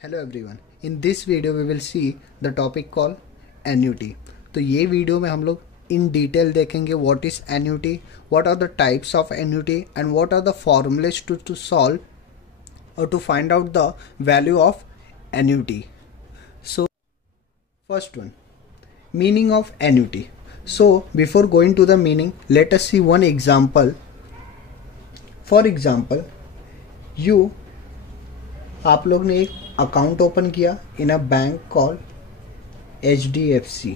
Hello everyone, in this video we will see the topic call annuity. तो ये video में हम लोग इन डिटेल देखेंगे what is annuity, what are the types of annuity and what are the formulas to solve और to find out the value of annuity. So first one, meaning of annuity. So before going to the meaning, let us see one example. For example, आप लोग ने एक account open किया इन a bank call HDFC.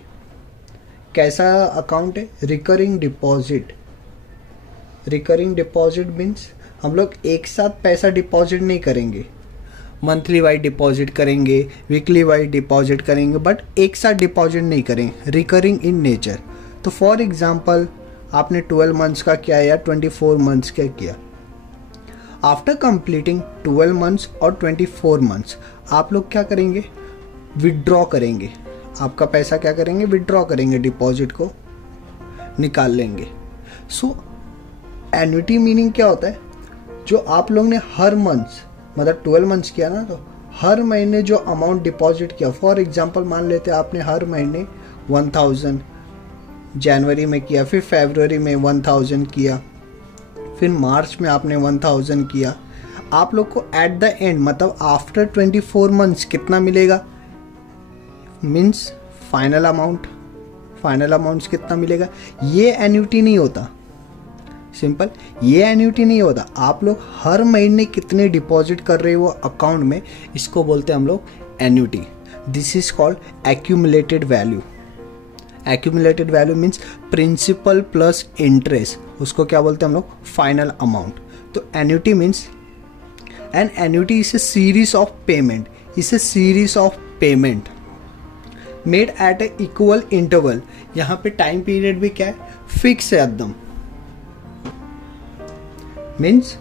कैसा account है? Recurring deposit. Recurring deposit means हम लोग एक साथ पैसा डिपॉजिट नहीं करेंगे, मंथली वाइज डिपॉजिट करेंगे, वीकली वाइज डिपॉजिट करेंगे, बट एक साथ डिपॉजिट नहीं करेंगे. Recurring in nature. तो फॉर एग्जाम्पल आपने 12 मंथ्स का किया या 24 मंथ्स का किया. आफ्टर कंप्लीटिंग 12 मंथ्स और 24 मंथ्स आप लोग क्या करेंगे? विड्रॉ करेंगे. आपका पैसा क्या करेंगे? विड्रॉ करेंगे, डिपॉजिट को निकाल लेंगे. सो एन्युटी मीनिंग क्या होता है? जो आप लोग ने हर मंथ मतलब 12 मंथ्स किया ना, तो हर महीने जो अमाउंट डिपॉजिट किया, फॉर एग्जांपल मान लेते हैं आपने हर महीने 1000 जनवरी में किया, फिर फरवरी में 1000 किया, फिर मार्च में आपने 1000 किया. आप लोग को एट द एंड मतलब आफ्टर 24 मंथ्स कितना मिलेगा? मीन्स फाइनल अमाउंट कितना मिलेगा? ये एन्युटी नहीं होता. सिंपल, ये एन्युटी नहीं होता. आप लोग हर महीने कितने डिपॉजिट कर रहे हो अकाउंट में, इसको बोलते हैं हम लोग annuity. This is called accumulated value. Accumulated value means principal plus interest. उसको क्या बोलते हैं हम लोग? Final amount. तो annuity means an annuity is a series of payment. Is a series of payment made at a equal interval. यहाँ पे time period भी क्या है? फिक्स है एकदम. मीन्स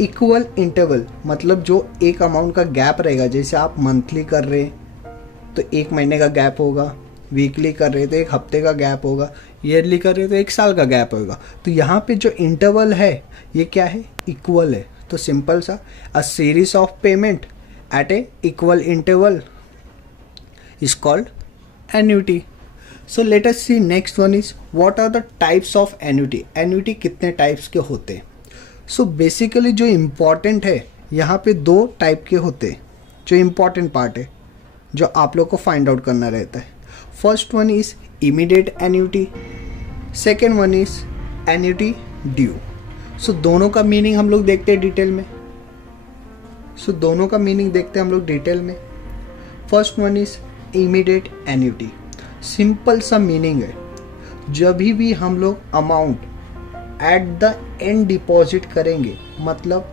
इक्वल इंटरवल मतलब जो एक अमाउंट का गैप रहेगा. जैसे आप मंथली कर रहे हैं तो एक महीने का गैप होगा, वीकली कर रहे तो एक हफ्ते का गैप होगा, ईयरली कर रहे तो एक साल का गैप होगा. तो यहाँ पे जो इंटरवल है ये क्या है? इक्वल है. तो सिंपल सा, a series of payment at a equal interval is called annuity. So let us see next one is what are the types of annuity. Annuity कितने टाइप्स के होते हैं? सो बेसिकली जो इम्पॉर्टेंट है यहाँ पे 2 टाइप के होते हैं. जो इम्पॉर्टेंट पार्ट है जो आप लोग को फाइंड आउट करना रहता है. First one is immediate annuity, second one is annuity due. So दोनों का मीनिंग हम लोग देखते हैं डिटेल में. फर्स्ट वन इज इमीडिएट एन्युटी. सिंपल सा मीनिंग है, जब भी हम लोग amount at the end deposit करेंगे, मतलब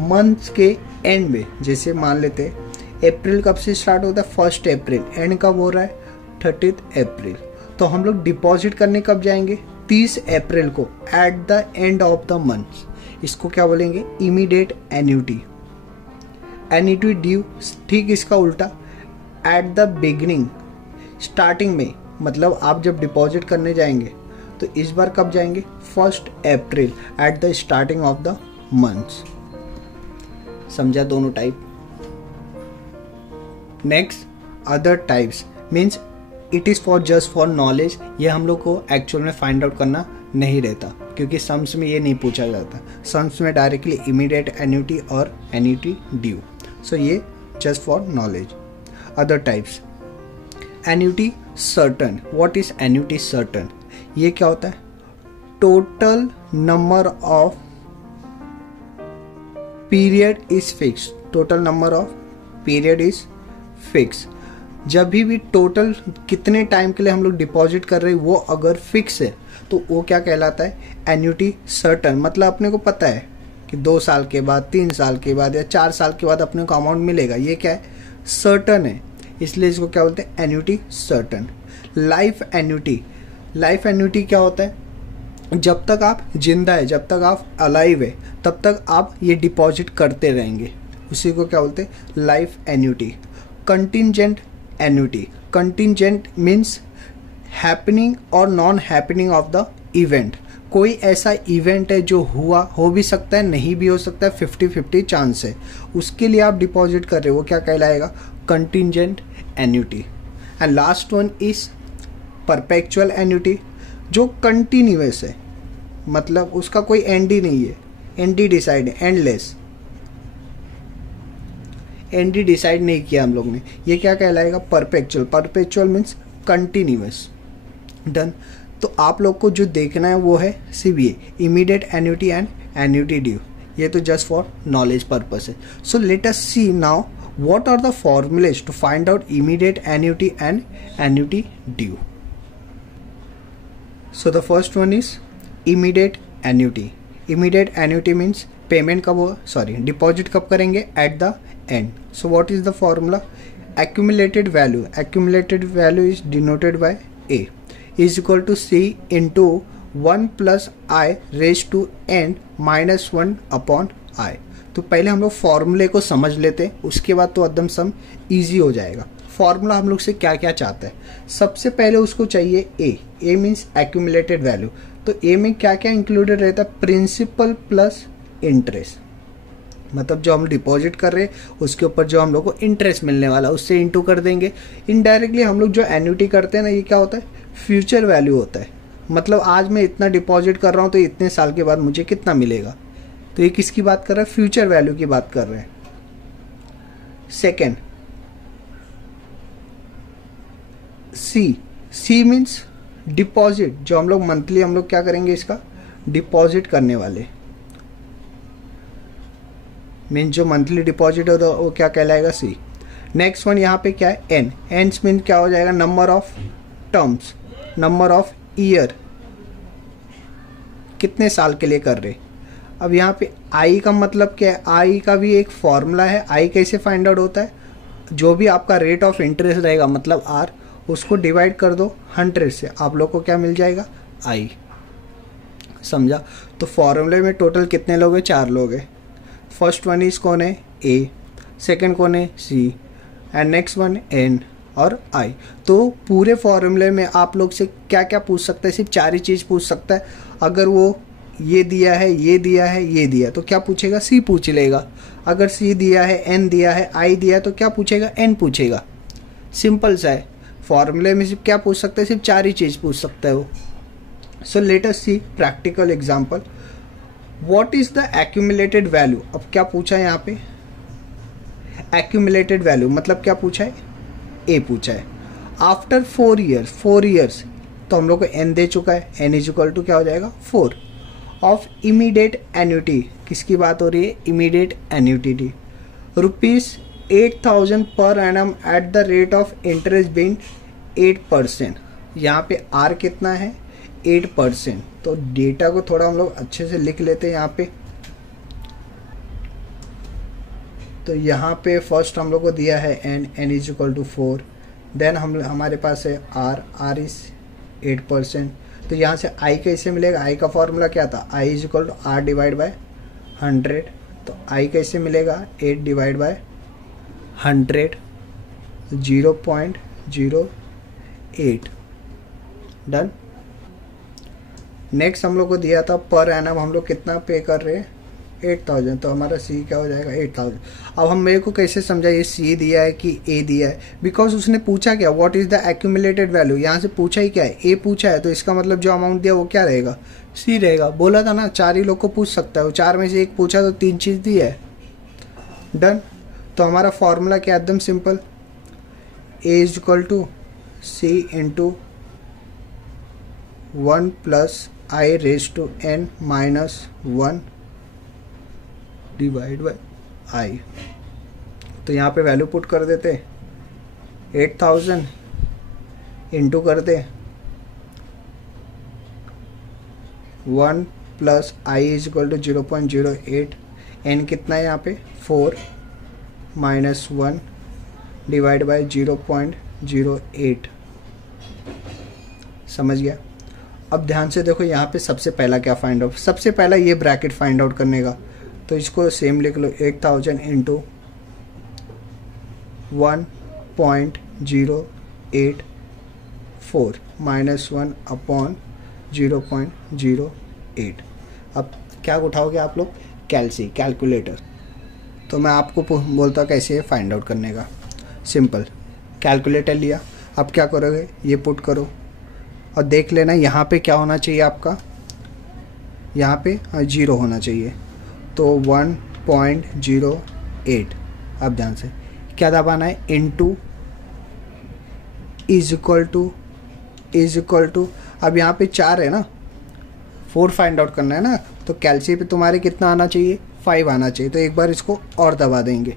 मंथ के एंड में, जैसे मान लेते हैं अप्रैल कब से स्टार्ट होता है? 1 अप्रैल. एंड कब हो रहा है? 30 अप्रैल. तो हम लोग डिपॉजिट करने कब जाएंगे? 30 अप्रैल को eight the end of the month. इसको क्या बोलेंगे? Immediate annuity. एन्युटी ड्यू ठीक इसका उल्टा, एट द बिगिनिंग स्टार्टिंग में, मतलब आप जब डिपॉजिट करने जाएंगे तो इस बार कब जाएंगे? 1 April at the starting of the month. समझा दोनों type? Next other types means it is for just for knowledge. ये हम लोग को एक्चुअल में फाइंड आउट करना नहीं रहता, क्योंकि सम्स में ये नहीं पूछा जाता. सम्स में डायरेक्टली इमीडिएट एन्युटी और एन्युटी ड्यू. सो ये just for knowledge. Other types, annuity certain. What is annuity certain? ये क्या होता है? Total number of period is fix. Total number of period is fix. जब भी टोटल कितने टाइम के लिए हम लोग डिपॉजिट कर रहे हैं वो अगर फिक्स है तो वो क्या कहलाता है? Annuity certain. मतलब अपने को पता है कि 2 साल के बाद, 3 साल के बाद या 4 साल के बाद अपने को अमाउंट मिलेगा. ये क्या है? सर्टन है. इसलिए इसको क्या बोलते हैं? Annuity certain. Life annuity. Life annuity क्या होता है? जब तक आप जिंदा है, जब तक आप अलाइव है, तब तक आप ये डिपॉजिट करते रहेंगे. उसी को क्या बोलते हैं? Life annuity. Contingent annuity. Contingent means happening और non happening of the event. कोई ऐसा इवेंट है जो हो भी सकता है, नहीं भी हो सकता है, 50-50 चांस है, उसके लिए आप डिपॉजिट कर रहे हो, वो क्या कहलाएगा? Contingent annuity. And last one is perpetual annuity, जो कंटिन्यूअस है, मतलब उसका कोई एंड ही नहीं है, एंड ही डिसाइड है, एंडलेस, एंड ही डिसाइड नहीं किया हम लोग ने, ये क्या कहलाएगा? Perpetual. Perpetual means continuous. Done. तो आप लोग को जो देखना है वो है CBA, immediate annuity and annuity due. ये तो जस्ट फॉर नॉलेज पर्पस है। So let us see now what are the formulas to find out immediate annuity and annuity due. So the first one is immediate annuity. Immediate annuity means payment कब होगा, sorry deposit कब करेंगे? At the end. So what is the formula? accumulated value is denoted by A is equal to C into 1 plus I raised to n minus 1 upon I। तो पहले हम लोग फॉर्मूले को समझ लेते हैं, उसके बाद तो एकदम सम ईजी हो जाएगा। फॉर्मूला हम लोग से क्या क्या चाहता है? सबसे पहले उसको चाहिए ए मीन्स एक्यूमुलेटेड वैल्यू। तो ए में क्या क्या इंक्लूडेड रहता है? प्रिंसिपल प्लस इंटरेस्ट, मतलब जो हम डिपॉजिट कर रहे हैं उसके ऊपर जो हम लोग को इंटरेस्ट मिलने वाला है उससे इंटू कर देंगे। इनडायरेक्टली हम लोग जो एन्युटी करते हैं ना, ये क्या होता है? फ्यूचर वैल्यू होता है, मतलब आज मैं इतना डिपॉजिट कर रहा हूँ तो इतने साल के बाद मुझे कितना मिलेगा। तो ये किसकी बात कर रहा है? फ्यूचर वैल्यू की बात कर रहे हैं। सेकेंड सी मीन्स डिपॉजिट, जो हम लोग मंथली हम लोग क्या करेंगे? इसका डिपॉजिट करने वाले, मीन जो मंथली डिपॉजिट होता है वो क्या कहलाएगा? सी। नेक्स्ट वन यहाँ पे क्या है? एन। एन मीन क्या हो जाएगा? Number of terms, number of year, कितने साल के लिए कर रहे। अब यहाँ पे आई का मतलब क्या है? आई का भी एक फॉर्मूला है। आई कैसे फाइंड आउट होता है? जो भी आपका रेट ऑफ इंटरेस्ट रहेगा, मतलब आर, उसको डिवाइड कर दो 100 से, आप लोग को क्या मिल जाएगा? आई। समझा? तो फॉर्मूले में टोटल कितने लोग हैं? 4 लोग हैं। फर्स्ट वन इज कौन है? ए। सेकेंड कौन है? सी। एंड नेक्स्ट वन एन और आई। तो पूरे फॉर्मूले में आप लोग से क्या क्या पूछ सकता है? सिर्फ 4 ही चीज़ पूछ सकता है। अगर वो ये दिया है, ये दिया है, ये दिया, तो क्या पूछेगा? सी पूछ लेगा। अगर सी दिया है, एन दिया है, आई दिया है, तो क्या पूछेगा? एन पूछेगा। सिंपल सा है। फॉर्मूले में सिर्फ क्या पूछ सकता है? सिर्फ 4 ही चीज़ पूछ सकता है वो। So let us see practical example. What is the accumulated value? अब क्या पूछा है यहाँ पे? accumulated value मतलब क्या पूछा है? A पूछा है। आफ्टर 4 years, तो हम लोग को n दे चुका है, n इज इक्वल टू क्या हो जाएगा? 4 ऑफ इमीडिएट एन्युटी। किसकी बात हो रही है? Immediate annuity. ₹8,000 per annum at the rate of interest being 8%। यहाँ पे R कितना है? 8%। तो डेटा को थोड़ा हम लोग अच्छे से लिख लेते हैं यहाँ पे। तो यहाँ पे फर्स्ट हम लोग को दिया है n is equal to 4। Then हमारे पास है r इज 8%। तो यहाँ से i कैसे मिलेगा? i का फॉर्मूला क्या था? i is equal to r divide by 100। तो i कैसे मिलेगा? 8 डिवाइड बाय 100, 0.08। डन। नेक्स्ट हम लोग को दिया था पर एनम हम लोग कितना पे कर रहे हैं? 8,000। तो हमारा सी क्या हो जाएगा? 8,000। अब हम मेरे को कैसे समझा ये सी दिया है कि ए दिया है? बिकॉज उसने पूछा क्या? What is the accumulated value. यहाँ से पूछा ही क्या है? ए पूछा है, तो इसका मतलब जो अमाउंट दिया वो क्या रहेगा? सी रहेगा। बोला था ना 4 ही लोग को पूछ सकता है, वो 4 में से एक पूछा तो 3 चीज दी है। डन। तो हमारा फॉर्मूला क्या? एकदम simple, A is equal to C into 1 plus I raise to n minus 1 divide by I. तो यहाँ पे वैल्यू पुट कर देते, 8,000 इंटू कर दे 1 plus i is equal to 0.08। n कितना है यहाँ पे? 4 माइनस 1 डिवाइड बाय 0.08। समझ गया? अब ध्यान से देखो यहाँ पे सबसे पहला क्या फाइंड आउट? सबसे पहला ये ब्रैकेट फाइंड आउट करने का, तो इसको सेम लिख लो, 8,000 इंटू 1.084 माइनस 1 अपॉन 0.08। 8। अब क्या उठाओगे आप लोग? कैलकुलेटर। तो मैं आपको बोलता हूँ कैसे फाइंड आउट करने का। सिंपल, कैलकुलेटर लिया, अब क्या करोगे, ये पुट करो और देख लेना यहाँ पे क्या होना चाहिए आपका, यहाँ पे 0 होना चाहिए। तो 1.08। अब ध्यान से क्या दबाना है, इनटू इज इक्वल टू अब यहाँ पे 4 है ना, 4 फाइंड आउट करना है ना, तो कैलसी पे तुम्हारे कितना आना चाहिए, 5 आना चाहिए। तो एक बार इसको और दबा देंगे।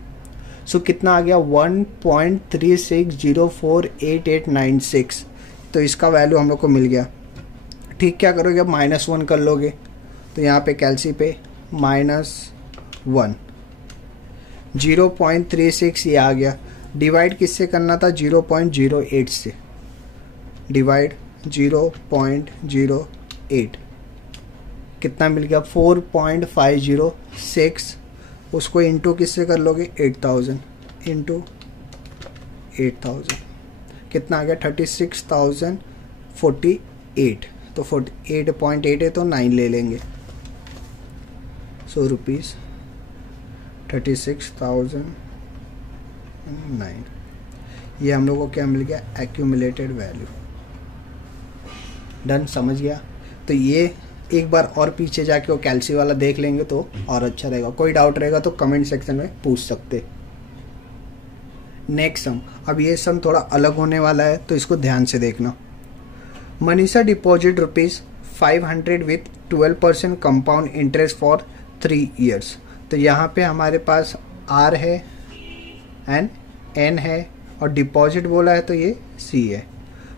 सो कितना आ गया, 1.36048896। तो इसका वैल्यू हम लोग को मिल गया। ठीक, क्या करोगे अब, -1 कर लोगे। तो यहाँ पे कैलसी पे -1, 0.36 ये आ गया। डिवाइड किससे करना था, 0.08 से। डिवाइड 0.08 कितना मिल गया, 4.506। उसको इंटू किससे कर लोगे, 8000 इंटू 8000 कितना आ गया, 36,048। तो 48.8 है तो 9 ले लेंगे। ₹100 36,009। ये हम लोग को क्या मिल गया, एक्यूमुलेटेड वैल्यू। डन, समझ गया। तो ये एक बार और पीछे जाके वो कैलसी वाला देख लेंगे तो और अच्छा रहेगा। कोई डाउट रहेगा तो कमेंट सेक्शन में पूछ सकते। नेक्स्ट सम, अब ये सम थोड़ा अलग होने वाला है तो इसको ध्यान से देखना। Manisha deposit ₹500 with 12% compound interest for 3 years। तो यहाँ पे हमारे पास R है एंड N है और डिपॉजिट बोला है तो ये C है।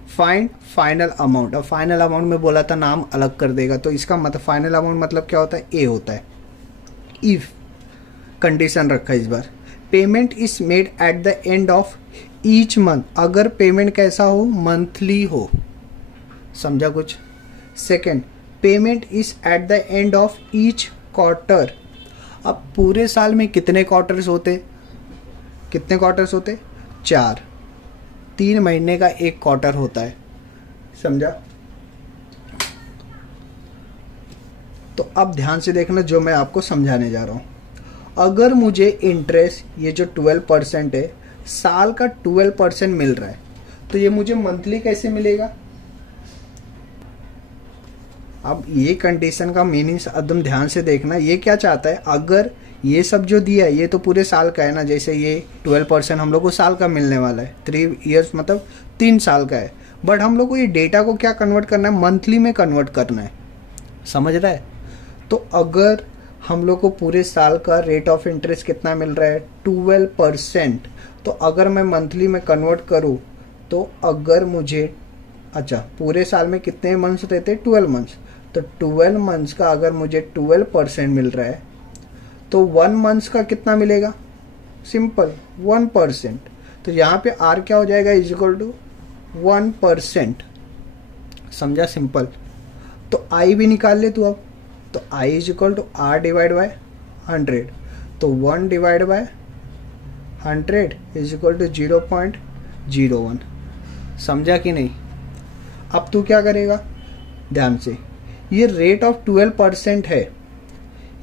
Find final amount. अब फाइनल अमाउंट में बोला था नाम अलग कर देगा, तो इसका मतलब फाइनल अमाउंट मतलब क्या होता है, A होता है। इफ कंडीशन रखा इस बार, payment is made at the end of each month. अगर पेमेंट कैसा हो, मंथली हो, समझा कुछ। Second, payment is at the end of each quarter. अब पूरे साल में कितने क्वार्टर्स होते, 4। 3 महीने का एक क्वार्टर होता है, समझा। तो अब ध्यान से देखना जो मैं आपको समझाने जा रहा हूं। अगर मुझे इंटरेस्ट ये जो 12% है, साल का 12% मिल रहा है, तो ये मुझे मंथली कैसे मिलेगा। अब ये कंडीशन का मीनिंग एकदम ध्यान से देखना। ये क्या चाहता है, अगर ये सब जो दिया है ये तो पूरे साल का है ना, जैसे ये 12% हम लोग को साल का मिलने वाला है, 3 years मतलब 3 साल का है। बट हम लोग को ये डेटा को क्या कन्वर्ट करना है, मंथली में कन्वर्ट करना है, समझ रहा है। तो अगर हम लोग को पूरे साल का रेट ऑफ इंटरेस्ट कितना मिल रहा है, 12%। तो अगर मैं मंथली में कन्वर्ट करूँ तो अगर मुझे, अच्छा पूरे साल में कितने मंथ्स रहते हैं, 12 मंथ्स। तो 12 मंथ्स का अगर मुझे 12% मिल रहा है तो 1 मंथ्स का कितना मिलेगा, सिंपल 1%। तो यहाँ पे R क्या हो जाएगा, इज इक्वल टू 1%, समझा, सिंपल। तो I भी निकाल ले तू अब। तो I is equal to R divide by 100। तो 1 divide by 100 is equal to 0.01, समझा कि नहीं। अब तू क्या करेगा, ध्यान से, ये रेट ऑफ 12% है,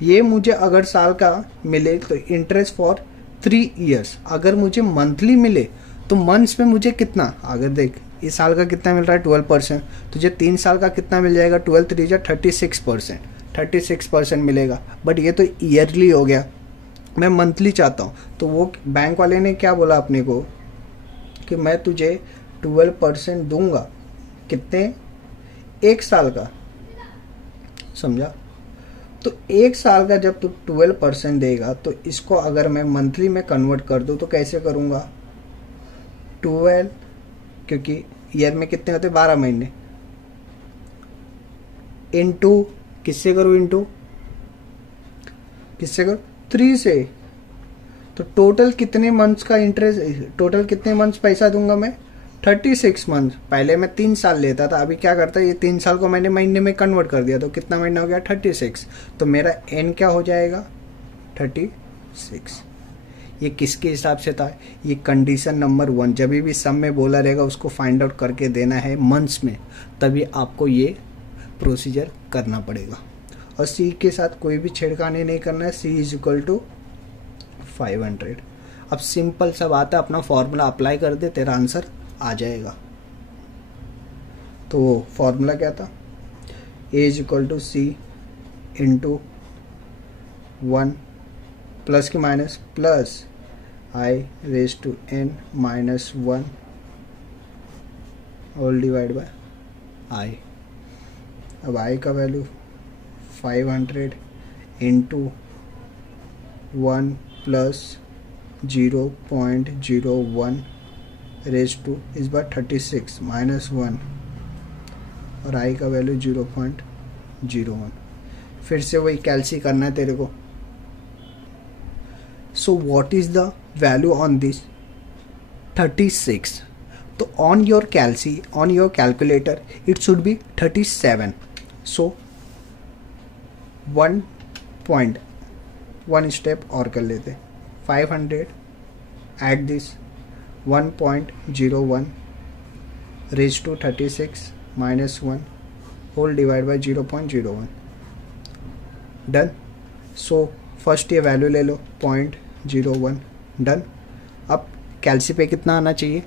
ये मुझे अगर साल का मिले तो इंटरेस्ट फॉर 3 years। अगर मुझे मंथली मिले तो मंथ्स में मुझे कितना, अगर देख इस साल का कितना मिल रहा है 12%, तुझे 3 साल का कितना मिल जाएगा, 12 3 जा 36% मिलेगा। बट ये तो ईयरली हो गया, मैं मंथली चाहता हूँ। तो वो बैंक वाले ने क्या बोला अपने को कि मैं तुझे 12% दूंगा, कितने, 1 साल का, समझा। तो 1 साल का जब तू 12% देगा तो इसको अगर मैं मंथली में कन्वर्ट कर दूं तो कैसे करूंगा, 12, क्योंकि ईयर में कितने होते, 12 महीने, इनटू किससे करूं, किससे करूं, 3 से। तो टोटल कितने मंथ्स का इंटरेस्ट, टोटल कितने मंथ्स पैसा दूंगा मैं, 36 मंथ। पहले मैं 3 साल लेता था, अभी क्या करता है, ये 3 साल को मैंने महीने में कन्वर्ट कर दिया। तो कितना महीना हो गया, 36। तो मेरा N क्या हो जाएगा, 36। ये किसके हिसाब से था, ये कंडीशन नंबर 1। जब भी सम में बोला रहेगा उसको फाइंड आउट करके देना है मंथ्स में, तभी आपको ये प्रोसीजर करना पड़ेगा। और सी के साथ कोई भी छेड़खानी नहीं करना है। सी इज इक्वल टू 500। अब सिंपल सा बात है, अपना फॉर्मूला अप्लाई कर दे, तेरा आंसर आ जाएगा। तो फॉर्मूला क्या था, A is equal to C into 1 plus की minus plus I raise to n minus 1 whole divide by I. अब आई का value 500 into 1 plus 0.01 raise to इस बार 36 माइनस 1 और आई का वैल्यू 0.01। फिर से वही कैलसी करना है तेरे को। So what is the value on this 36? तो on your calci, on your calculator it should be 37। So 1 step और कर लेते। 500 at this 1.01 raise to 36 minus 1 whole divide by 0.01। Done. So first ये वैल्यू ले लो 0.01। डन। अब कैलसी पे कितना आना चाहिए,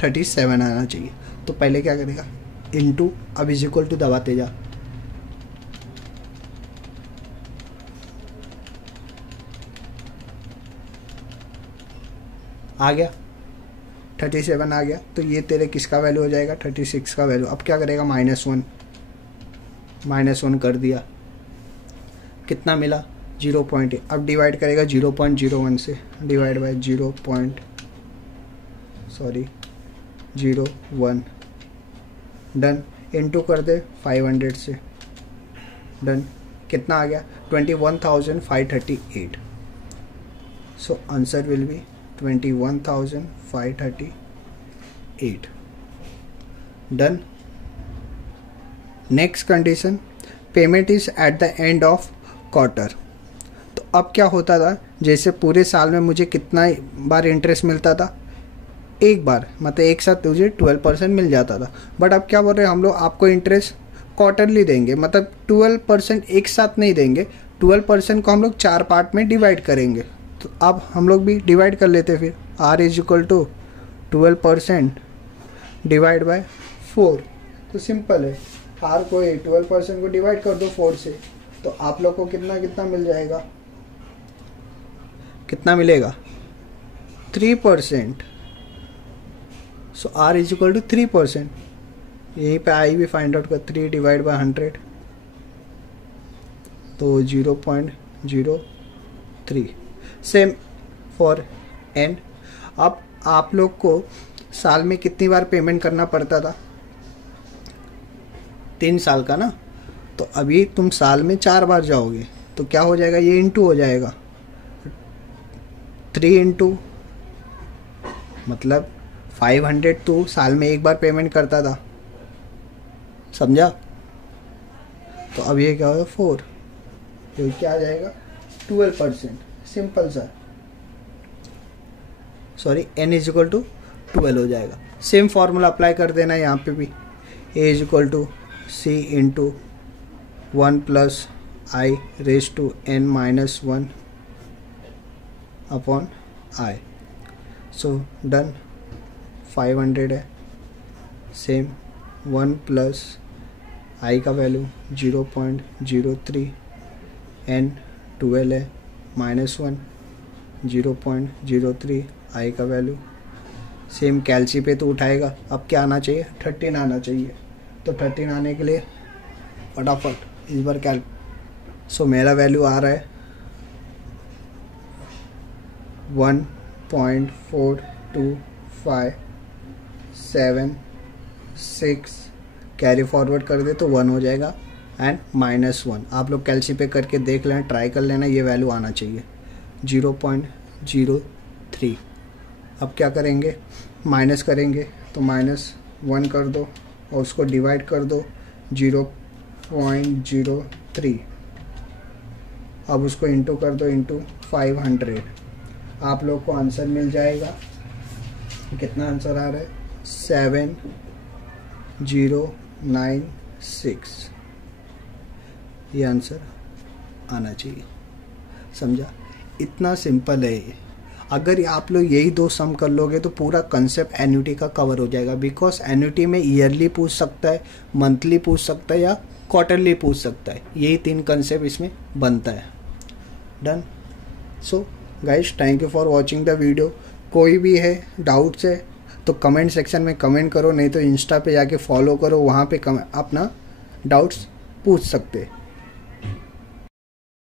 37 आना चाहिए। तो पहले क्या करेगा, इनटू, अब इज इक्वल टू दबाते जा, आ गया 37 आ गया। तो ये तेरे किसका वैल्यू हो जाएगा, 36 का वैल्यू। अब क्या करेगा, -1 कर दिया, कितना मिला 0.8। अब डिवाइड करेगा 0.01 से, डिवाइड बाय 0.01। डन। इनटू कर दे 500 से। डन। कितना आ गया, 21,538। So answer will be 21,538। Done. Next condition, payment is at the end of quarter. तो अब क्या होता था, जैसे पूरे साल में मुझे कितना बार इंटरेस्ट मिलता था, एक बार, मतलब एक साथ तुझे 12% मिल जाता था। बट अब क्या बोल रहे हैं हम लोग, आपको इंटरेस्ट क्वार्टरली देंगे, मतलब 12% एक साथ नहीं देंगे, 12% को हम लोग 4 पार्ट में डिवाइड करेंगे। तो अब हम लोग भी डिवाइड कर लेते, फिर r is equal to 12% divide by 4। तो सिंपल है, r को 12% को डिवाइड कर दो 4 से, तो आप लोग को कितना कितना मिल जाएगा, कितना मिलेगा, 3%। सो r इज इक्वल टू 3%। यहीं पे आई भी फाइंड आउट कर, 3 डिवाइड बाय 100 तो 0.03। Same for and. अब आप लोग को साल में कितनी बार पेमेंट करना पड़ता था, 3 साल का ना। तो अभी तुम साल में 4 बार जाओगे, तो क्या हो जाएगा, ये इंटू हो जाएगा, 3 इंटू, मतलब 500 तो साल में एक बार पेमेंट करता था, समझा। तो अब ये क्या होगा 4, तो क्या आ जाएगा 12%। सिंपल सा, sorry, n is equal to 12 हो जाएगा। सेम फॉर्मूला अप्लाई कर देना यहाँ पे भी, a is equal to C into 1 plus I raise to n minus 1 upon i. So done. 500 है, सेम 1 प्लस आई का वैल्यू 0.03, n 12 है, माइनस 1 0.03 आई का वैल्यू। सेम कैलसी पे तो उठाएगा। अब क्या आना चाहिए, 13 आना चाहिए। तो 13 आने के लिए फटाफट इस बार कैल। सो मेरा वैल्यू आ रहा है 1.4257 कैरी फॉरवर्ड कर दे तो 1 हो जाएगा एंड -1। आप लोग कैलसी पे करके देख लेना, ट्राई कर लेना, ये वैल्यू आना चाहिए 0.03। अब क्या करेंगे, माइनस करेंगे, तो -1 कर दो और उसको डिवाइड कर दो 0.03। अब उसको इंटू कर दो इंटू 500। आप लोग को आंसर मिल जाएगा, कितना आंसर आ रहा है, 7096। ये आंसर आना चाहिए। समझा? इतना सिंपल है ये। अगर आप लोग यही दो सम कर लोगे तो पूरा कंसेप्ट एन्युटी का कवर हो जाएगा। बिकॉज एन्युटी में ईयरली पूछ सकता है, मंथली पूछ सकता है या क्वार्टरली पूछ सकता है। यही 3 कंसेप्ट इसमें बनता है। Done. So guys, thank you for watching the video. कोई भी है डाउट्स है तो कमेंट सेक्शन में कमेंट करो, नहीं तो इंस्टा पे जाके फॉलो करो, वहाँ पे अपना डाउट्स पूछ सकते हैं।